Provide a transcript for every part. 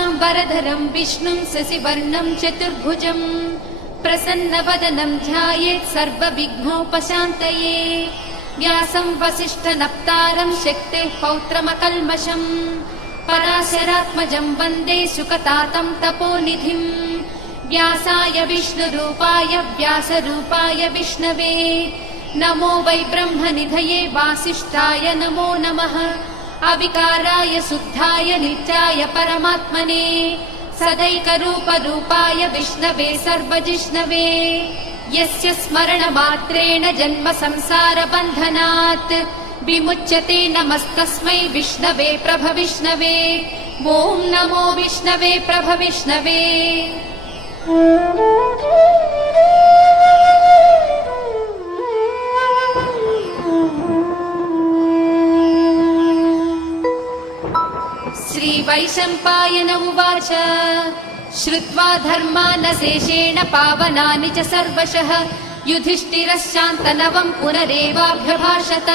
शुक्लाम्बरधरं विष्णुं शशिवर्णं चतुर्भुजं प्रसन्नवदनं ध्यायेत् सर्वविघ्नोपशान्तये। व्यासं वसिष्ठनप्तारं शक्तेः पौत्रमकल्मषम् पराशरात्मजं वन्दे सुकतातं तपोनिधिम्। व्यासाय विष्णुरूपाय व्यासरूपाय विष्णवे नमो वै ब्रह्मनिधये वासिष्ठाय नमो नमः। अविकाराय शुद्धाय नित्याय परमात्मने सदैकरूपरूपाय विष्णवे सर्वजिष्णवे यस्य स्मरणमात्रेण जन्म संसारबन्धनात् विमुच्यते नमस्तस्मै विष्णवे प्रभविष्णवे। ॐ नमो विष्णवे प्रभविष्णवे। श्रीवैशम्पायन उवाच श्रुत्वा धर्मानशेषेण पावनानि च सर्वशः युधिष्ठिरश्चान्तनवं पुनरेवाभ्यभाषत।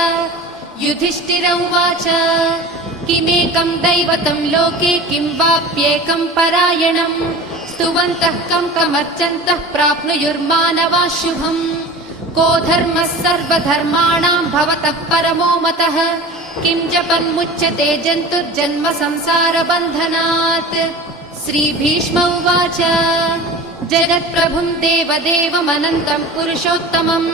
युधिष्ठिर उवाच किमेकं दैवतं लोके किं वाप्येकं परायणम् स्तुवन्तः कमर्चन्तः प्राप्नुयुर्मानवाः शुभम्। को धर्मः सर्वधर्माणां भवतः परमो मतः किं जपन्मुच्यते जन्तुर्जन्म संसारबन्धनात्। श्रीभीष्म उवाच जगत्प्रभुं देवदेवमनन्तं पुरुषोत्तमं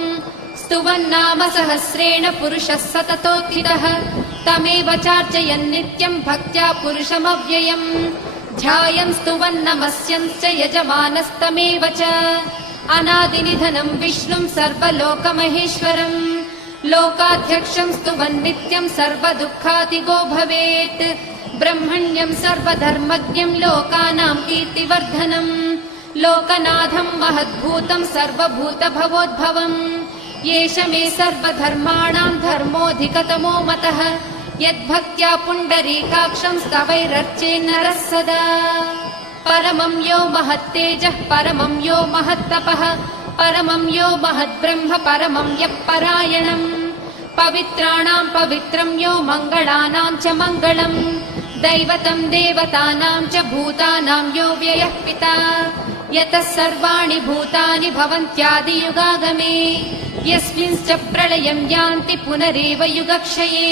स्तुवन्नाम सहस्रेण पुरुषः सततोत्थितः तमेव चार्चयन् नित्यं भक्त्या पुरुषमव्ययम् ध्यायन् स्तुवन्नमस्यञ्च यजमानस्तमेव च। अनादिनिधनं विष्णुं सर्वलोकमहेश्वरम् लोकाध्यक्षं स्तुवन् नित्यं सर्वदुःखातिगो भवेत्। ब्रह्मण्यं सर्वधर्मज्ञं लोकानां कीर्तिवर्धनम् लोकनाथं महद्भूतं सर्वभूतभवोद्भवम् येष मे सर्वधर्माणां धर्मोऽधिकतमो मतः यद्भक्त्या पुण्डरीकाक्षं स्तवैरर्चे नरः सदा। परमं यो महत्तेजः परमं यो महत्तपः परमं यो महद्ब्रह्म परमं यः परायणम् पवित्राणां पवित्रं यो मङ्गलानां च मङ्गलम् दैवतं देवतानां च भूतानां यो व्ययः पिता यतः सर्वाणि भूतानि भवन्त्यादियुगागमे यस्मिंश्च प्रलयं यान्ति पुनरेव युगक्षये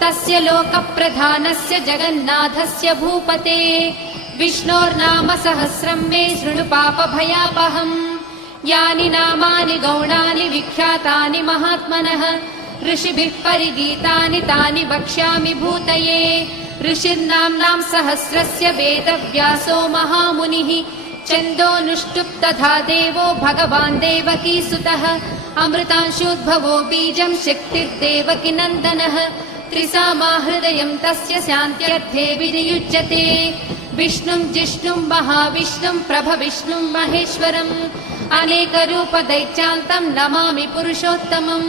तस्य लोकप्रधानस्य जगन्नाथस्य भूपते विष्णोर्नाम सहस्रं मे शृणु पापभयापहम्। यानि नामानि गौणानि विख्यातानि महात्मनः ऋषिभिः परिगीतानि तानि वक्ष्यामि भूतये। ऋषिर्नाम्नां सहस्रस्य वेदव्यासो महामुनिः छन्दोऽनुष्टुप् तथा देवो भगवान् देवकीसुतः अमृतांशोद्भवो बीजं शक्तिर्देवकी नन्दनः त्रिसामा हृदयं तस्य शान्त्यर्थे विनियुज्यते। विष्णुं जिष्णुं महाविष्णुं प्रभविष्णुं महेश्वरम् अनेकरूपदैत्यान्तं नमामि पुरुषोत्तमम्।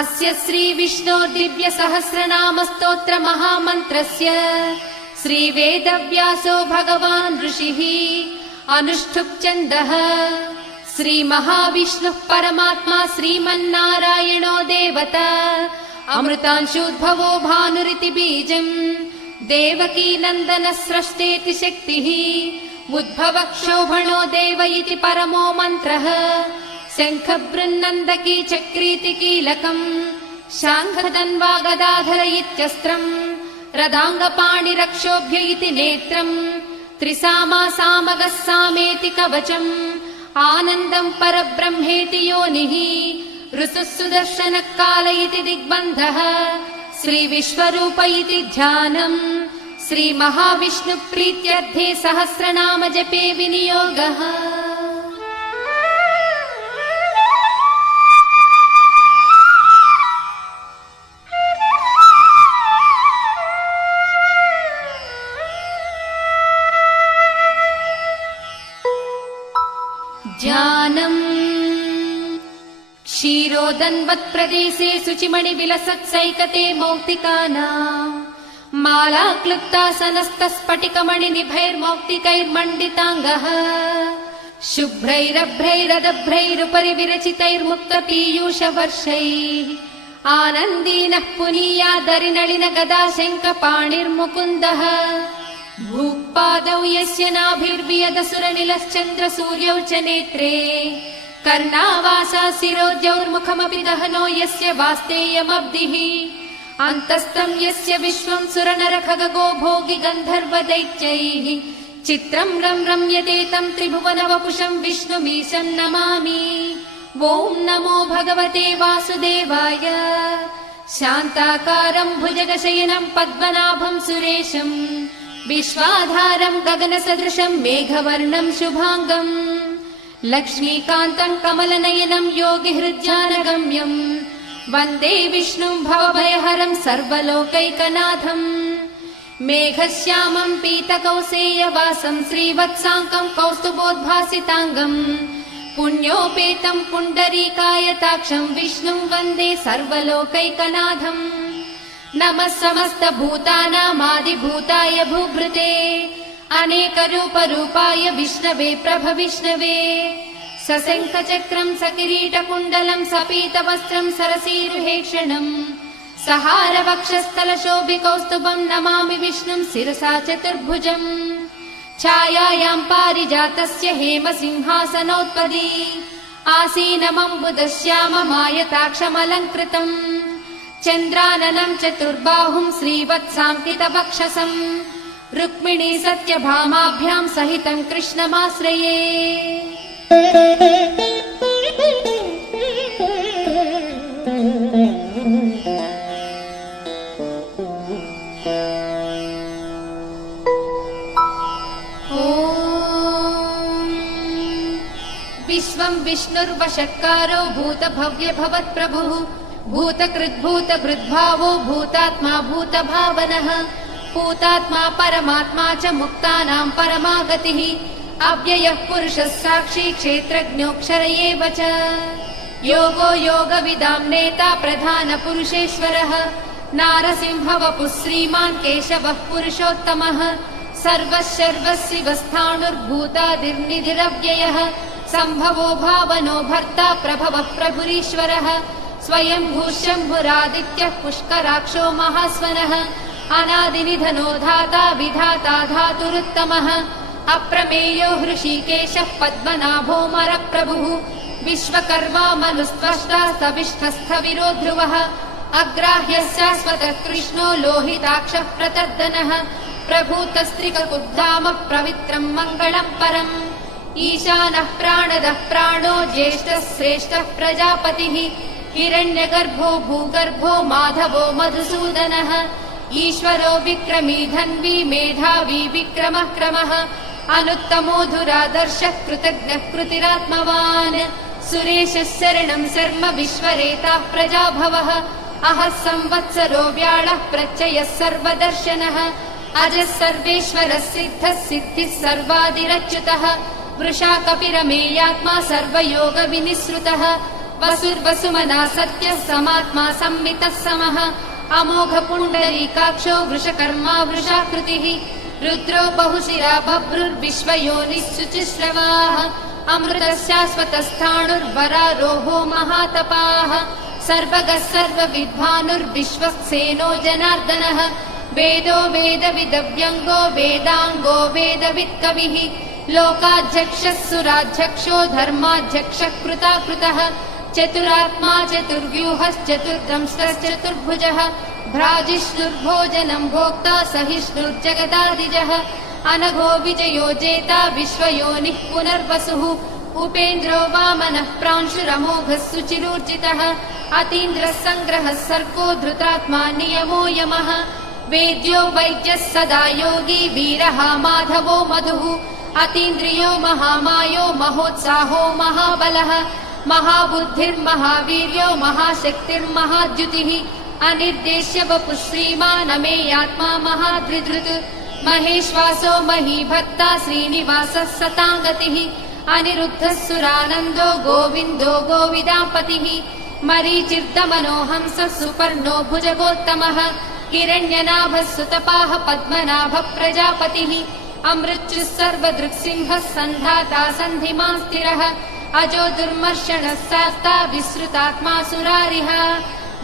अस्य श्रीविष्णोर्दिव्यसहस्रनामस्तोत्र महामन्त्रस्य श्रीवेदव्यासो भगवान् ऋषिः अनुष्ठुप् छन्दः। श्रीमहाविष्णुः परमात्मा श्रीमन्नारायणो देवता अमृतांशोद्भवो भानुरिति बीजम् देवकी नन्दनः स्रष्टेति शक्तिः उद्भवक्षोभणो देव इति परमो मन्त्रः शङ्खबृन्नन्दकी चक्रीति कीलकम् शाङ्खधन्वा गदाधर इत्यस्त्रम् रदाङ्गपाणिरक्षोभ्य इति नेत्रम् त्रिसामा सामगः सामेति कवचम् आनन्दं परब्रह्मेति योनिः ऋतुः सुदर्शनः काल इति दिग्बन्धः श्रीविश्वरूप इति ध्यानम् श्रीमहाविष्णुप्रीत्यर्थे सहस्रनाम जपे विनियोगः। ध्यानम् क्षीरोदन्वत्प्रदेशे शुचिमणिविलसत्सैकते मौक्तिकानाम् मालाक्लुप्तासनस्तस्फटिकमणिनिभैर्मौक्तिकैर्मण्डिताङ्गः शुभ्रैरभ्रैरदभ्रैरुपरि विरचितैर्मुक्तपीयूषवर्षैः आनन्दीनः पुनीयादरिनलिन गदा शङ्खपाणिर्मुकुन्दः भूपादौ यस्य नाभिर्वियदसुरनिलश्चन्द्रसूर्यौ च नेत्रे कर्णावासा शिरोद्यौर्मुखमपि दहनो यस्य वास्तेयमब्धिः अन्तस्थं यस्य विश्वं सुरनरखगो भोगि गन्धर्वदैत्यैः चित्रं रम्यते तं त्रिभुवनवपुषं विष्णुमीशं नमामि। ॐ नमो भगवते वासुदेवाय। शान्ताकारं भुजगशयनं पद्मनाभं सुरेशं विश्वाधारं गगनसदृशं मेघवर्णं शुभाङ्गम् लक्ष्मीकान्तं कमलनयनं योगिहृद्यानगम्यं वन्दे विष्णुं भवभयहरं सर्वलोकैकनाथम्। मेघश्यामं पीतकौसेयवासं श्रीवत्साङ्कं कौस्तुभोद्भासिताङ्गम् पुण्योपेतं पुण्डरीकायताक्षं विष्णुं वन्दे सर्वलोकैकनाथम्। नमः समस्तभूतानामादिभूताय भूभृते अनेकरूपरूपाय विष्णवे प्रभविष्णवे सशङ्खचक्रं सकिरीटकुण्डलं सपीतवस्त्रं सरसीरुहेक्षणम् सहारवक्षस्थलशोभिकौस्तुभं नमामि विष्णुं शिरसा चतुर्भुजम्। छायायां पारिजातस्य हेमसिंहासनोत्पदी आसीनमम्बुदश्याममायताक्षमलङ्कृतम् चन्द्राननं चतुर्बाहुं श्रीवत्साङ्कितवक्षसं रुक्मिणी सत्यभामाभ्यां सहितं कृष्णमाश्रये। विश्वं विष्णुर्वषट्कारो भूतभव्यभवत्प्रभुः भूतकृद्भूतभृद्भावो भूतात्मा भूतभावनः भूतात्मा परमात्मा च मुक्तानां परमागतिः अव्ययः पुरुषः साक्षी क्षेत्रज्ञोऽक्षर एव च योगो योगविदां नेता प्रधानपुरुषेश्वरः नारसिंहवपुः श्रीमान् केशवः पुरुषोत्तमः सर्वः सर्वशिवस्थाणुर्भूतादिर्निधिरव्ययः सम्भवो भावनो भर्ता प्रभवः प्रभुरीश्वरः स्वयंभूः शम्भुरादित्यः पुष्कराक्षो महास्वनः अनादिनिधनो धाता विधाता धातुरुत्तमः अप्रमेयो हृषीकेशः पद्मनाभो मरप्रभुः विश्वकर्मा मनुस्त्वष्टा स्तविष्ठस्थविरो ध्रुवः अग्राह्यः शाश्वतः कृष्णो लोहिताक्षः प्रतर्दनः प्रभूतस्त्रिककुद्धाम पवित्रं मङ्गलं परम् ईशानः प्राणदः प्राणो ज्येष्ठः श्रेष्ठः प्रजापतिः हिरण्यगर्भो भूगर्भो माधवो मधुसूदनः ईश्वरो विक्रमी धन्वी मेधावी विक्रमः क्रमः अनुत्तमो धुरादर्शः कृतज्ञः कृतिरात्मवान् सुरेशः शरणं शर्म विश्वरेताः प्रजाभवः अहः संवत्सरो व्याळः प्रत्ययः सर्वदर्शनः अजः सर्वेश्वरः सिद्धः सिद्धिः सर्वादिरच्युतः वृषा कपिरमेयात्मा सर्वयोगविनिसृतः वसुर्वसुमना सत्यः समात्मा संमितः समः अमोघ पुण्डरीकाक्षो वृषकर्मा वृषाकृतिः रुद्रो बहुशिरा बभ्रुर्विश्वयोनिः शुचिश्रवाः अमृतः शाश्वतस्थाणुर्वरारोहो महातपाः सर्वगः सर्वविद्वानुर्विश्वक्सेनो जनार्दनः वेदो वेदविदव्यङ्गो वेदाङ्गो वेदवित्कविः लोकाध्यक्षः सुराध्यक्षो धर्माध्यक्षः कृताकृतः चतुरात्मा चतुर्व्यूहश्चतुर्दंष्टश्चतुर्भुजः भ्राजिष्णुर्भोजनं भोक्ता सहिष्णुर्जगदादिजः अनघो विजयो जेता विश्वयोनिः पुनर्वसुः उपेन्द्रो वामनः प्रांशुरमोघः सुचिरूर्जितः अतीन्द्रः सङ्ग्रहः सर्गो धृतात्मा नियमो यमः वेद्यो वैद्यः सदा योगी वीरः माधवो मधुः अतीन्द्रियो महामायो महोत्साहो महाबलः महाबुद्धिर्महावीर्यो महाशक्तिर्महाद्युतिः अनिर्देश्य वपुः श्रीमानमेयात्मा महाधृधृत् महेश्वासो महीभक्ता श्रीनिवासः सताङ्गतिः अनिरुद्धः सुरानन्दो गोविन्दो गोविदापतिः मरीचिर्दमनोहंसः सुपर्णो भुजगोत्तमः हिरण्यनाभः सुतपाः पद्मनाभः प्रजापतिः अमृत्युः सर्वदृक्सिंहः सन्धाता सन्धिमान् स्थिरः अजो दुर्मर्षणः सास्ता विसृतात्मा सुरारिः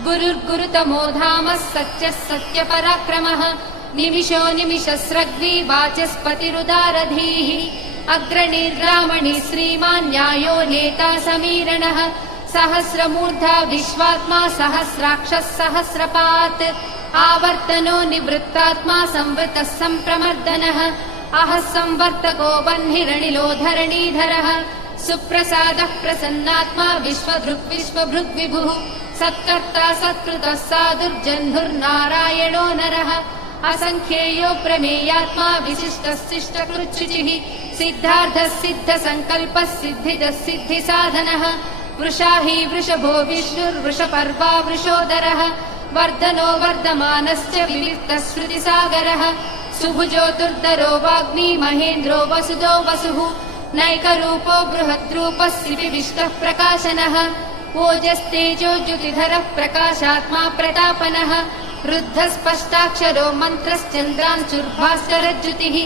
गुरुर्गुरुतमो धामः सत्यः सत्यपराक्रमः निमिषो निमिषस्रग्वी वाचस्पतिरुदारधीः अग्रणीर्रामणि श्रीमान् न्यायो नेता समीरणः सहस्रमूर्धा विश्वात्मा सहस्राक्षः सहस्रपात् आवर्तनो निवृत्तात्मा संवृतः सम्प्रमर्दनः अहः संवर्तको वह्निरनिलो धरणीधरः सुप्रसादः प्रसन्नात्मा विश्वभृक् विश्वभृग्विभुः सत्कर्ता सत्कृतः साधुर्जह्नुर्नारायणो नरः असङ्ख्येयो प्रमेयात्मा विशिष्टः शिष्टकृच्छुचिः सिद्धार्थः सिद्धसङ्कल्पः सिद्धिदः सिद्धिसाधनः वृषाही वृषभो विष्णुर्वृषपर्वा वृषोदरः वर्धनो वर्धमानश्च विविक्तः श्रुतिसागरः सुभुजो दुर्धरो वाग्मी महेन्द्रो वसुदो वसुः नैकरूपो बृहद्रूपः श्रीविष्टः प्रकाशनः ओजस्तेजो ज्युतिधरः प्रकाशात्मा प्रतापनः रुद्धस्पष्टाक्षरो मन्त्रश्चन्द्रांशुर्भास्करज्युतिः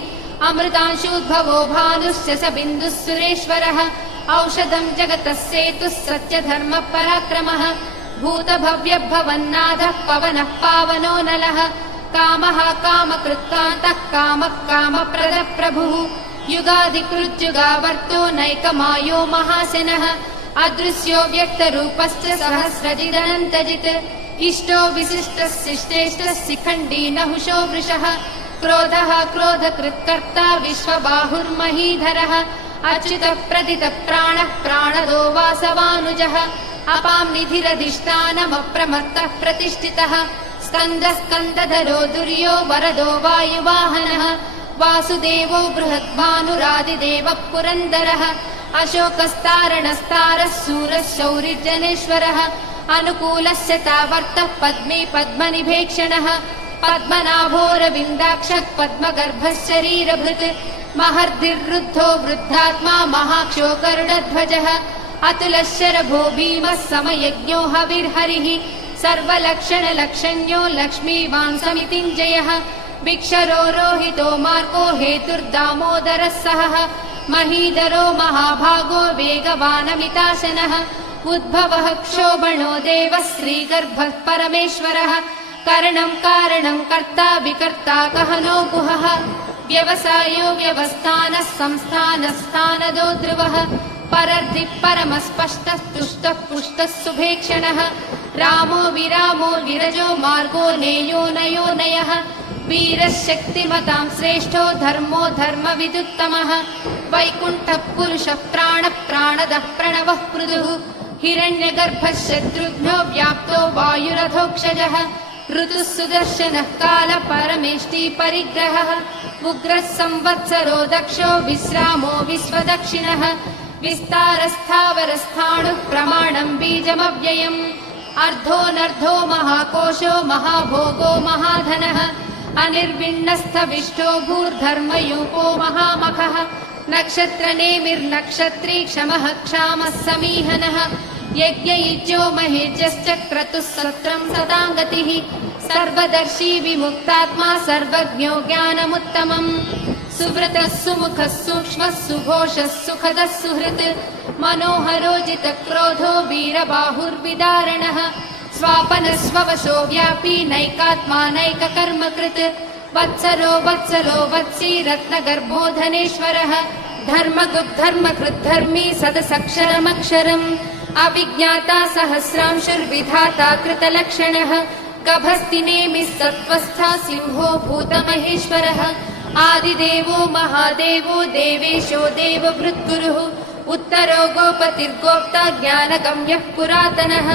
अमृतांशूद्भवो भानुश्च स बिन्दुः सुरेश्वरः औषधम् जगतः सेतुः सत्यधर्मपराक्रमः भूतभव्यभवन्नाथः पवनः पावनो नलः कामः कामकृत्कान्तः कामः कामप्रदः प्रभुः युगाधिकृज्युगावर्तो नैकमायो महाशनः अदृश्यो व्यक्तरूपश्च सहस्रजिदनन्तजित् इष्टो विशिष्टः शिष्टेष्टः शिखण्डी नहुषो वृषः क्रोधः क्रोधकृत्कर्ता विश्वबाहुर्महीधरः अच्युतः प्रदितः प्राणः प्राणदो वासवानुजः अपां निधिरधिष्ठानमप्रमत्तः प्रतिष्ठितः स्कन्दः स्कन्दधरो दुर्यो वरदो वायुवाहनः वासुदेवो बृहद्भानुरादिदेवः पुरन्दरः अशोकस्तारणस्तारः शूरः शौरिर्जनेश्वरः अनुकूलस्य तावर्तः पद्मे पद्मनिभेक्षणः पद्मनाभोरविन्दाक्षः पद्मगर्भः शरीरभृत् महर्धिर्वृद्धो वृद्धात्मा महाक्षो गरुडध्वजः अतुलः शरभो भीमः समयज्ञो हविर्हरिः सर्वलक्षणलक्षण्यो लक्ष्मीवान् समितिञ्जयः विक्षरो रोहितो मार्गो हेतुर्दामोदरः सहः महीधरो महाभागो वेगवानमिताशनः उद्भवः क्षोभणो देवः श्रीगर्भः परमेश्वरः करणं कारणं कर्ता विकर्ता कहनो गुहः व्यवसायो व्यवस्थानः संस्थानस्थानदो ध्रुवः परर्धिः परमस्पष्टः तुष्टः पुष्टः सुभेक्षणः रामो विरामो विरजो मार्गो नेयो नयो नयः वीरः शक्तिमतां श्रेष्ठो धर्मो धर्मविदुत्तमः वैकुण्ठः पुरुषः प्राणः प्राणदः प्रणवः पृथुः हिरण्यगर्भः शत्रुघ्नो व्याप्तो वायुरथोक्षजः ऋतुः सुदर्शनः काल परमेष्टि परिग्रहः उग्रः संवत्सरो दक्षो विश्रामो विश्वदक्षिणः विस्तारस्थावरस्थाणुः प्रमाणम् बीजमव्ययम् अर्धोऽनर्धो महाकोशो महाभोगो महाधनः अनिर्विण्णस्थविष्टो भूर्धर्मयूपो महामखः नक्षत्रनेमिर्नक्षत्री क्षमः क्षामः समीहनः यज्ञयुज्यो महेज्यश्च क्रतुः सत्रम् सताङ्गतिः सर्वदर्शी विमुक्तात्मा सर्वज्ञो ज्ञानमुत्तमम् सुव्रतः सुमुखः सूक्ष्मः सुघोषः सुखदः सुहृत् मनोहरोजितक्रोधो वीरबाहुर्विदारणः स्वापनः स्ववशो व्यापी नैकात्मा नैककर्मकृत् वत्सरो वत्सलो वत्सी रत्नगर्भो धनेश्वरः धर्मकृद्धर्मी सदसक्षरमक्षरम् अविज्ञाता सहस्रांशुर्विधाता कृतलक्षणः गभस्तिनेमिः सत्त्वस्था सिंहो भूतमहेश्वरः आदिदेवो महादेवो देवेशो देवभृद्गुरुः उत्तरो गोपतिर्गोप्ता ज्ञानगम्यः पुरातनः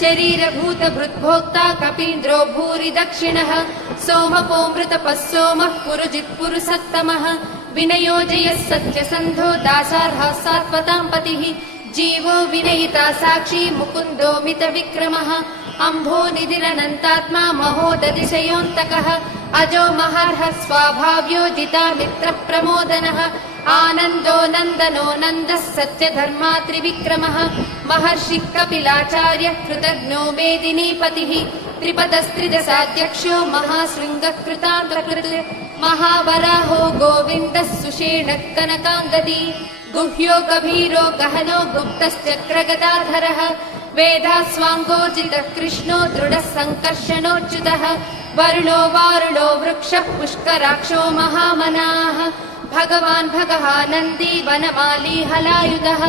शरीरभूतभृद्भोक्ता कपीन्द्रो भूरि दक्षिणः सोमपो मृतपः सोमः पुरुजित्पुरुषत्तमः विनयोजयः सत्यसन्धो दासार्हः सात्वतां पतिः जीवो विनयिता साक्षी मुकुन्दो मितविक्रमः अम्भो निधिरनन्तात्मा महोदतिशयोऽन्तकः अजो महर्हः स्वाभाव्यो जितामित्रप्रमोदनः आनन्दो नन्दनो नन्दः सत्यधर्मा त्रिविक्रमः महर्षिः कपिलाचार्यः कृतज्ञो मेदिनीपतिः त्रिपदस्त्रिदशाध्यक्षो महाशृङ्गः कृतान्तकृत् महावराहो गोविन्दः सुषेणः कनकाङ्गदी गुह्यो गभीरो गहनो गुप्तश्चक्रगदाधरः वेदास्वाङ्गोचितः कृष्णो दृढः सङ्कर्षणोच्युतः वरुणो वारुणो वृक्षः पुष्कराक्षो महामनाः भगवान् भगः नन्दी वनमाली हलायुधः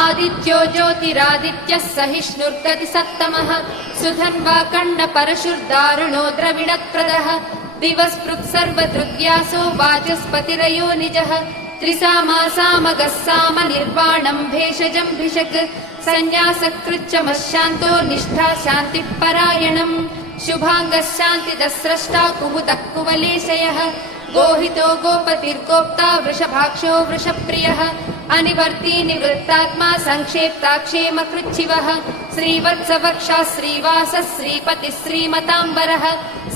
आदित्यो ज्योतिरादित्यः सहिष्णुर्गतिसत्तमः सुधन्वा कण्णपरशुर्दारुणो द्रविणप्रदः दिवस्पृक् सर्वदृग्यासो वाचस्पतिरयो निजः त्रिसामासामगः साम निर्वाणम् भेषजम् भिषक् सन्न्यासकृच्चमशान्तो निष्ठा शान्तिः परायणम् शुभाङ्गः शान्तिदः स्रष्टा कुमुदः कुवलेशयः गोहितो गोपतिर्गोप्ता वृषभाक्षो वृषप्रियः अनिवर्ती निवृत्तात्मा संक्षेप्ताक्षेमकृच्छिवः श्रीवत्सवक्षा श्रीवासः श्रीपतिः श्रीमताम्बरः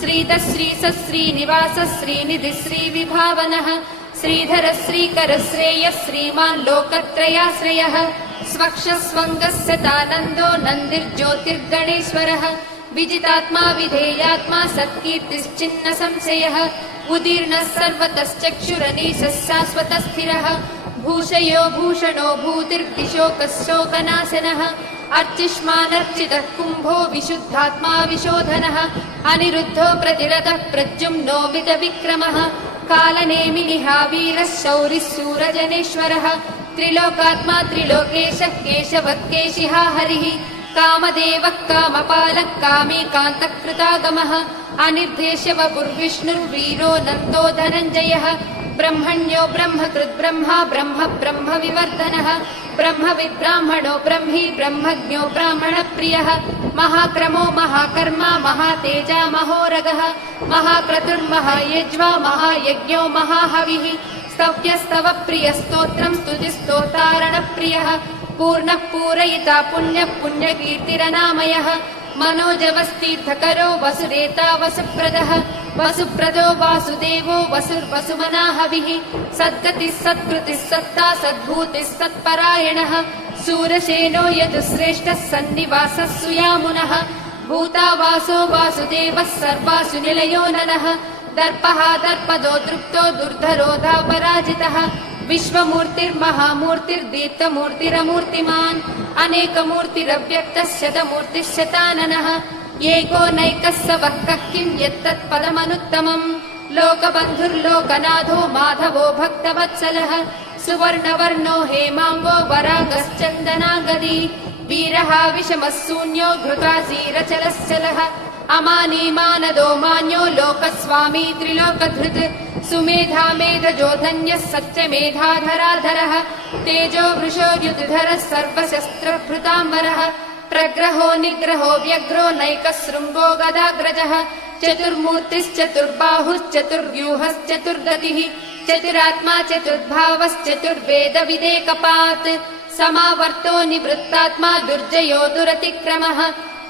श्रीधः श्रीसः श्रीनिवासः श्रीनिधिः श्रीविभावनः श्रीधरः श्रीकरः श्रेयः श्रीमान् लोकत्रयाश्रयः स्वक्षस्वङ्गस्य तानन्दो नन्दिर्ज्योतिर्गणेश्वरः विजितात्मा विधेयात्मा सत्कीर्तिश्चिन्न संशयः उदीर्णः सर्वतश्चक्षुरनीशः शाश्वतस्थिरः भूषयो भूषणो भूतिर्दिशोकः शोकनाशनः अर्चिष्मानर्चितः कुम्भो विशुद्धात्मा विशोधनः अनिरुद्धो प्रतिरतः प्रद्युम्नो विदविक्रमः कालनेमिनिः वीरः शौरिः शूरजनेश्वरः त्रिलोकात्मा त्रिलोकेशः केशवः केशिहा हरिः कामदेवः कामपालः कामीकान्तः कृतागमः अनिर्देश्य वपुर्विष्णुर्वीरो नन्दो धनञ्जयः ब्रह्मण्यो ब्रह्मकृत् ब्रह्मा ब्रह्म ब्रह्म विवर्धनः ब्रह्मविद्ब्राह्मणो ब्रह्मी ब्रह्मज्ञो ब्राह्मणप्रियः महाक्रमो महाकर्मा महातेजा महोरगः महाक्रतुर्महायज्वा महायज्ञो महाहविः स्तव्यस्तव प्रियस्तोत्रम् स्तुतिस्तोतारणप्रियः पूर्णः पूरयिता पुण्यः पुण्यकीर्तिरनामयः मनोजवस्तीर्थकरो वसुरेता वसुप्रदः वसुप्रदो वासुदेवो वसुर्वसुमनाहविः सद्गतिः सत्कृतिः सत्ता सद्भूतिः सत्परायणः सूरसेनो यजुश्रेष्ठः सन्निवासः सुयामुनः भूतावासो वासुदेवः सर्वासु निलयो ननः दर्पः दर्पदो दृप्तो दुर्धरोधा पराजितः विश्वमूर्तिर्महामूर्तिर्दीप्तमूर्तिरमूर्तिमान् अनेकमूर्तिरव्यक्तः शतमूर्तिः शताननः एको नैकः स वः कः किम् यत्तत्पदमनुत्तमम् लोकबन्धुर्लोकनाथो माधवो भक्तवत्सलः सुवर्णवर्णो हेमाङ्गो वरागश्चन्दनागदी वीरः विषमः शून्यो घृतासीरचलश्चलः अमानी मानदो मान्यो लोकस्वामी त्रिलोकधृत् सुमेधा मेधजोधन्यः सत्यमेधाधराधरः तेजो वृषो युधिधरः सर्वशस्त्रभृताम्बरः प्रग्रहो निग्रहो व्यग्रो नैकशृङ्गो गदाग्रजः चतुर्मूर्तिश्चतुर्बाहुश्चतुर्व्यूहश्चतुर्गतिः चतुरात्मा चतुर्भावश्चतुर्वेदविदेकपात् समावर्तो निवृत्तात्मा दुर्जयो दुरतिक्रमः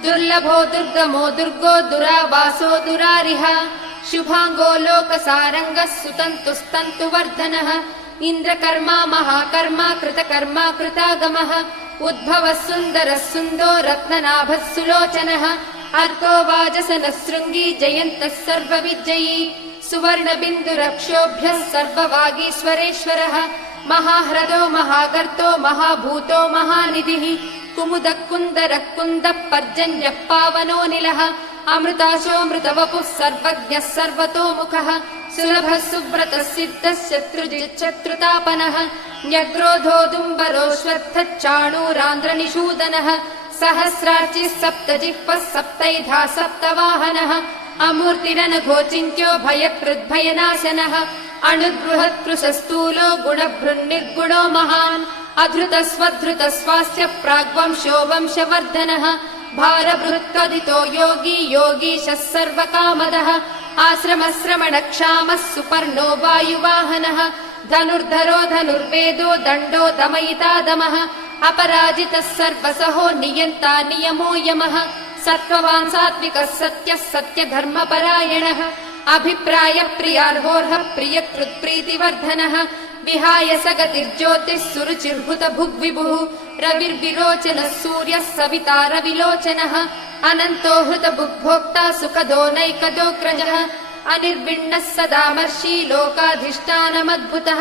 दुर्लभो दुर्गमो दुर्गो दुरावासो दुरारिः शुभाङ्गो लोकसारङ्गः सुतन्तुस्तन्तुवर्धनः इन्द्रकर्मा महाकर्मा कृतकर्मा कृतागमः उद्भवः सुन्दरः सुन्दो रत्ननाभः सुलोचनः अर्को वाजसनः शृङ्गी जयन्तः सर्वविजयी सुवर्णबिन्दुरक्षोभ्यः सर्ववागीश्वरेश्वरः महाह्रदो महागर्तो महाभूतो महानिधिः कुमुदः कुन्दरः कुन्दः पर्जन्यः पावनोऽनिलः अमृताशोऽमृतवपुः सर्वज्ञः सर्वतोमुखः सुलभः सुव्रतः सिद्धः शत्रुजिच्छत्रुतापनः न्यग्रोधोदुम्बरोऽश्वत्थश्चाणूरान्ध्रनिषूदनः सहस्रार्चिः सप्तजिह्वः सप्तैधा सप्तवाहनः अमूर्तिरनघोचिन्त्यो भयकृद्भयनाशनः अणुबृहत्कृशस्थूलो गुणभृन्निर्गुणो महान् अधृतस्वधृतस्वास्य प्राग्वंशो वंशवर्धनः भारबृहत्कथितो योगी योगीशः सर्वकामदः आश्रमश्रमणक्षामः सुपर्णो वायुवाहनः धनुर्धरो धनुर्वेदो दण्डो दमयिता दमः अपराजितः सर्वसहो नियन्ता नियमो यमः सत्त्ववान् सात्विकः सत्यः सत्यधर्मपरायणः अभिप्रायः प्रियार्होर्हः प्रियकृत्प्रीतिवर्धनः विहाय सगतिर्ज्योतिः सुरुचिर्भुत भुग्विभुः रविर्विलोचनः सूर्यः सविता रविलोचनः अनन्तो हृत भुग्भोक्ता सुखदो नैकदोऽग्रजः अनिर्विण्णः सदामर्षि लोकाधिष्ठानमद्भुतः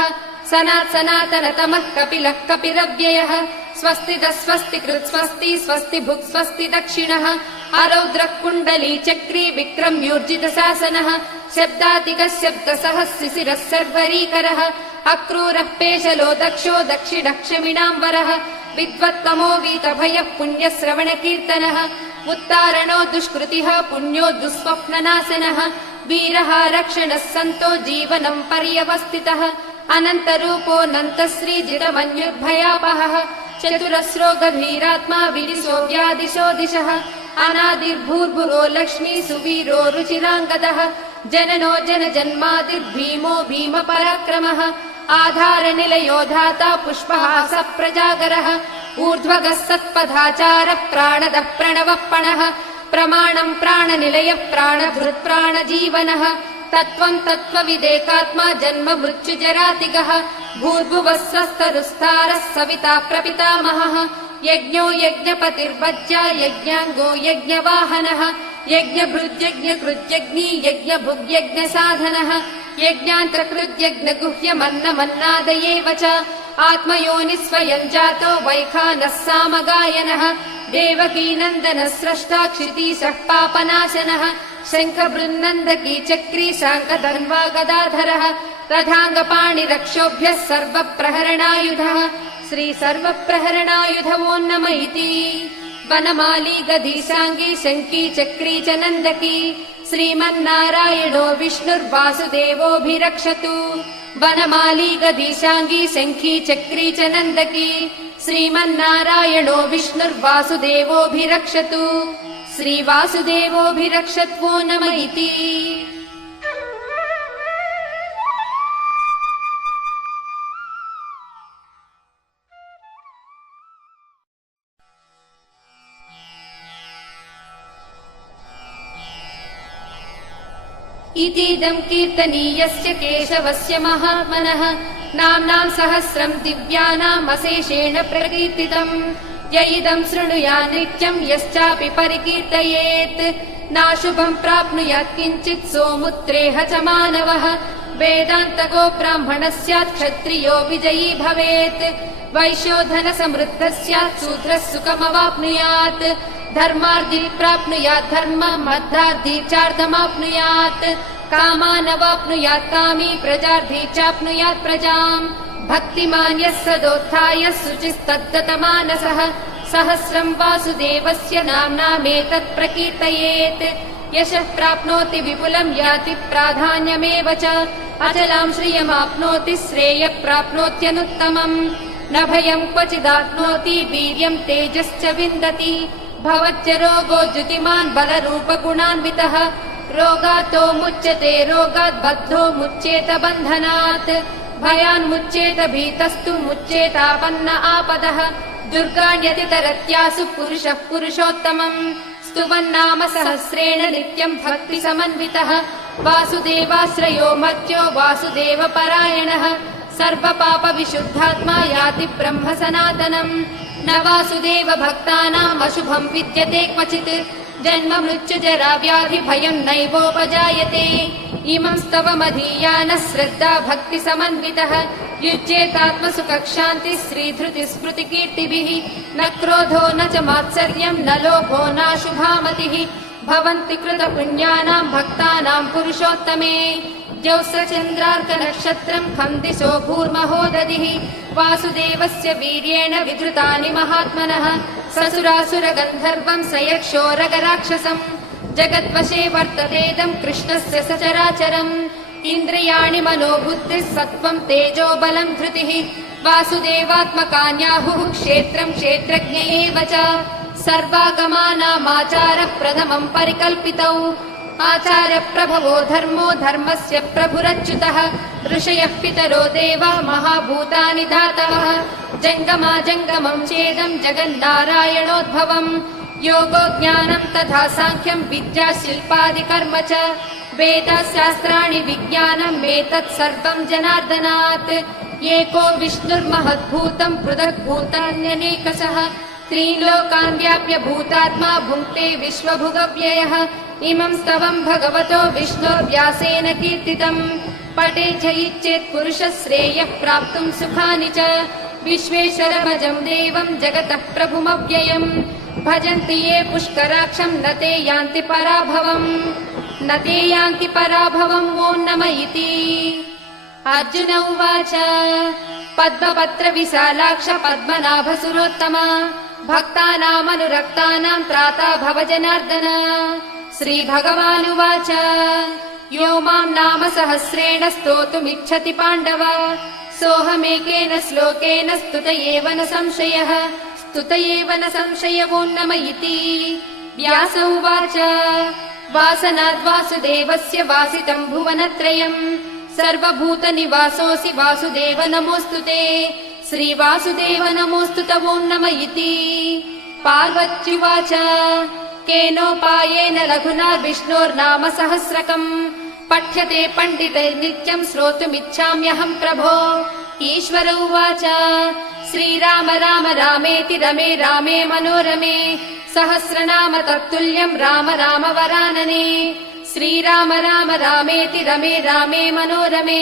सनातनतमः कपिलः कपिरव्ययः स्वस्तिदः स्वस्तिकृत् स्वस्ति स्वस्ति भुक् स्वस्ति दक्षिणः आरौद्रः कुण्डली चक्री विक्रम्यूर्जितशासनः शब्दातिगः शब्दसः शिशिरः सर्वरीकरः अक्रूरः पेशलो दक्षो दक्षिणः क्षमिणाम्बरः विद्वत्तमो वीतभयः पुण्यश्रवणकीर्तनः उत्तारणो दुष्कृतिः पुण्यो दुःस्वप्ननाशनः वीरः रक्षणः सन्तो जीवनं पर्यवस्थितः अनन्तरूपोऽनन्तश्रीजितमन्युर्भयापहः चतुरस्रो गभीरात्मा विदिशो व्यादिशो दिशः अनादिर्भूर्भुवो लक्ष्मी सुवीरो रुचिराङ्गदः जननो जनजन्मादिर्भीमो भीमपराक्रमः आधारनिलयो धाता पुष्पहास प्रजागरः ऊर्ध्वगः सत्पथाचारः प्राणदः प्रणवः पणः प्रमाणम् प्राणनिलयः प्राणभृत् प्राणजीवनः तत्त्वम् तत्त्वविदेकात्मा जन्म मृत्युजरातिगः भूर्भुवः स्वस्तरुस्तारः सविता प्रपितामहः यज्ञो यज्ञपतिर्वज्या यज्ञाङ्गो यज्ञवाहनः यज्ञभृद्यज्ञकृत्यग्नी यज्ञभुग्यज्ञसाधनः यज्ञान्तकृद्यज्ञगुह्यमन्नमन्नादयेव च आत्मयोनिः स्वयम् जातो वैखानः सामगायनः देवकीनन्दनः स्रष्टा क्षितीशः पापनाशनः शङ्खबृन्नन्दकी चक्री शाङ्कधन्वा गदाधरः रथाङ्गपाणिरक्षोभ्यः सर्वप्रहरणायुधः श्री सर्वप्रहरणायुधवो नम इति वनमाली गधीशाङ्गी शङ्की चक्री च नन्दकी श्रीमन्नारायणो विष्णुर्वासुदेवोऽभिरक्षतु वनमाली गधीशाङ्गी शङ्खी चक्री च नन्दकी श्रीमन्नारायणो विष्णुर्वासुदेवोऽभिरक्षतु श्रीवासुदेवोऽभिरक्षत्वो नम इति इतीदं कीर्तनीयस्य केशवस्य महात्मनः नाम्नां सहस्रं दिव्यानाम् अशेषेण प्रकीर्तितम् य इदं शृणुयात् नित्यं यश्चापि परिकीर्तयेत् नाशुभं प्राप्नुयात् किञ्चित् सोमुत्रेह च मानवः वेदान्तको ब्राह्मणः स्यात् क्षत्रियो विजयी भवेत् वैश्यो धनसमृद्धः स्यात् शूद्रः सुखमवाप्नुयात् धर्मार्धी प्राप्नुयात् धर्मम् अर्थार्थी चार्धमाप्नुयात् कामानवाप्नुयात् कामी प्रजार्थी चाप्नुयात् प्रजाम् भक्तिमान् यः सदोत्थाय शुचिस्तद्गतमानसः सहस्रं वासुदेवस्य नाम्नामेतत् प्रकीर्तयेत् यशः प्राप्नोति विपुलं याति प्राधान्यमेव च अचलां श्रियमाप्नोति श्रेयः प्राप्नोत्यनुत्तमम् न भयं क्वचिदाप्नोति वीर्यं तेजश्च विन्दति भवच्च रोगो द्युतिमान् बलरूपगुणान्वितः रोगातो मुच्यते रोगात् बद्धो मुच्येत बन्धनात् भयान्मुच्येत भीतस्तु मुच्येतापन्न आपदः दुर्गाण्यतितरत्यासु पुरुषः पुरुषोत्तमम् स्तुवन्नाम सहस्रेण नित्यम् भक्तिसमन्वितः वासुदेवाश्रयो मर्त्यो वासुदेवपरायणः सर्वपापविशुद्धात्मा याति ब्रह्म सनातनम् न वासुदेव भक्तानाम् अशुभम् विद्यते क्वचित् जन्म मृत्युजरा व्याधि भयम् नैवोपजायते इमं स्तवमधीयानः श्रद्धा भक्तिसमन्वितः युज्येतात्मसुखशान्तिः श्रीधृतिस्मृतिकीर्तिभिः न क्रोधो न च मात्सर्यम् न लोभो नाशुभामतिः भवन्ति कृतपुण्यानाम् भक्तानाम् पुरुषोत्तमे द्यौस्रचन्द्रार्कनक्षत्रम् खम् दिशो भूर्महोदधिः वासुदेवस्य वीर्येण विधृतानि महात्मनः ससुरासुरगन्धर्वम् स यक्षोरगराक्षसम् जगद्वशे वर्ततेदम् कृष्णस्य सचराचरम् इन्द्रियाणि मनोबुद्धिः सत्त्वम् तेजो बलम् धृतिः वासुदेवात्मकान्याहुः क्षेत्रम् क्षेत्रज्ञ एव च सर्वागमानामाचारः प्रथमम् परिकल्पितौ आचार्यप्रभवो धर्मो धर्मस्य प्रभुरच्युतः ऋषयः पितरो देवा महाभूतानि धातवः जङ्गमाजङ्गमम् चेदम् जगन्नारायणोद्भवम् योगो ज्ञानम् तथा साङ्ख्यम् विद्या शिल्पादिकर्म च वेदशास्त्राणि विज्ञानम् एतत् सर्वम् जनार्दनात् एको विष्णुर्महद्भूतम् पृथग्भूतान्यनेकशः त्रीन् लोकान् व्याप्य भूतात्मा भुङ्क्ते विश्वभुगव्ययः इमं स्तवं भगवतो विष्णोर्व्यासेन कीर्तितम् पठे च इच्छेत् पुरुषः श्रेयः प्राप्तुं सुखानि च विश्वेश्वरमजं देवं जगतः प्रभुमव्ययम् भजन्ति ये पुष्कराक्षं न ते यान्ति पराभवम् न ते यान्ति पराभवम् ॐ नमः इति। अर्जुन उवाच पद्मपत्र विशालाक्ष पद्मनाभ सुरोत्तम भक्तानामनुरक्तानां त्राता भव जनार्दन। श्रीभगवानुवाच यो मां नाम सहस्रेण स्तोतुमिच्छति पाण्डव सोऽहमेकेन श्लोकेन स्तुत एव न संशयः स्तुत एव न संशय ॐ नमः इति। व्यास उवाच वासनाद्वासुदेवस्य वासितं भुवनत्रयम् सर्वभूतनिवासोऽसि वासुदेव नमोऽस्तु ते। श्रीवासुदेव नमोऽस्तु ते ॐ नमः इति। पार्वत्युवाच केनोपायेन लघुना विष्णोर्नाम सहस्रकम् पठ्यते पण्डितैर्नित्यम् श्रोतुमिच्छाम्यहम् प्रभो। ईश्वर उवाच श्रीराम राम रामेति रमे रामे मनोरमे सहस्रनाम तत्तुल्यम् राम राम वरानने। श्रीराम राम रामेति रमे रामे मनोरमे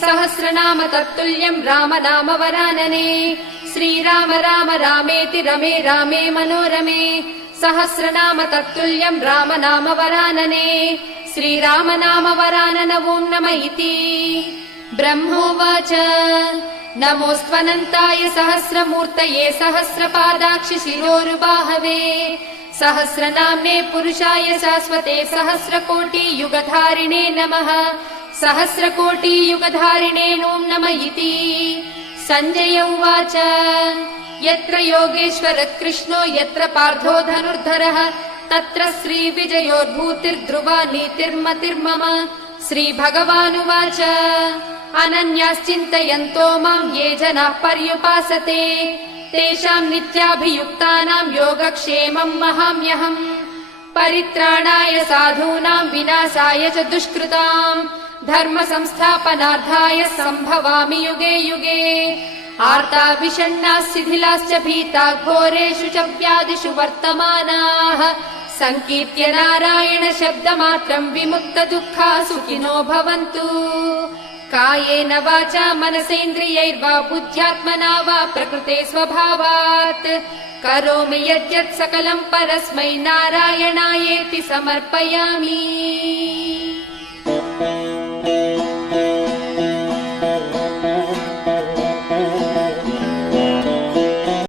सहस्रनाम तत्तुल्यम् राम नाम वरानने। श्रीराम राम रामेति रमे रामे मनोरमे सहस्रनाम तत्तुल्यम् राम नाम वरानने। श्रीराम नाम वरानन ॐ नमः इति। ब्रह्मोवाच नमोऽस्त्वनन्ताय सहस्रमूर्तये सहस्रपादाक्ष शिरोरुबाहवे सहस्रनाम्ने पुरुषाय शाश्वते सहस्रकोटियुगधारिणे नमः सहस्रकोटियुगधारिणे ॐ नमः इति। सञ्जय उवाच यत्र योगेश्वर कृष्णो यत्र पार्थो धनुर्धरः तत्र श्रीविजयोर्भूतिर्ध्रुवा नीतिर्मतिर्मम। श्रीभगवानुवाच अनन्याश्चिन्तयन्तो मां ये जनाः पर्युपासते तेषां नित्याभियुक्तानां योगक्षेमं वहाम्यहम्। परित्राणाय साधूनां विनाशाय च दुष्कृताम् धर्म संस्थापनार्थाय सम्भवामि युगे युगे। आर्ता विषण्णाः शिथिलाश्च भीता घोरेषु च व्याधिषु वर्तमानाः संकीर्त्य नारायण शब्दमात्रं विमुक्त दुःखा सुखिनो भवन्तु। कायेन वाचा मनसेन्द्रियैर्वा बुद्ध्यात्मना वा प्रकृते स्वभावात् करोमि यद्यत् सकलं परस्मै नारायणायेति समर्पयामि।